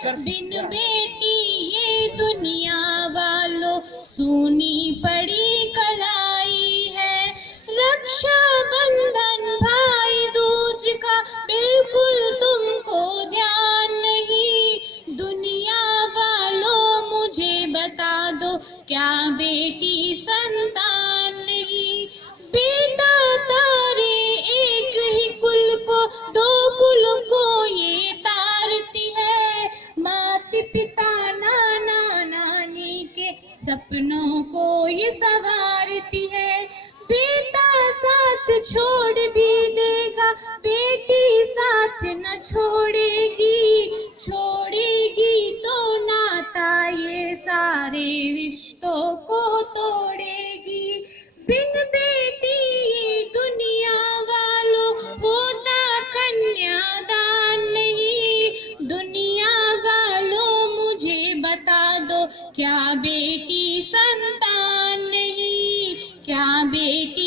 बिन बेटी ये दुनिया वालों सूनी पड़ी कलाई है। रक्षा बंधन भाई दूज का बिल्कुल तुमको ध्यान नहीं। दुनिया वालों मुझे बता दो क्या बेटी संतान नहीं। बेटा तारे एक ही कुल को दो कुल को ये तारती है। माता पिता नाना नानी के सपनों को ये संवारती है। बेटा साथ छोड़ भी देगा, बेटी साथ न छोड़ेगी। छोड़ेगी तो नाता ये सारे रिश्तों को तोड़ेगी। बिन बेटी ये दुनिया वालों होता कन्यादान नहीं। दुनिया वालों मुझे बता दो क्या बेटी संतान नहीं। क्या बेटी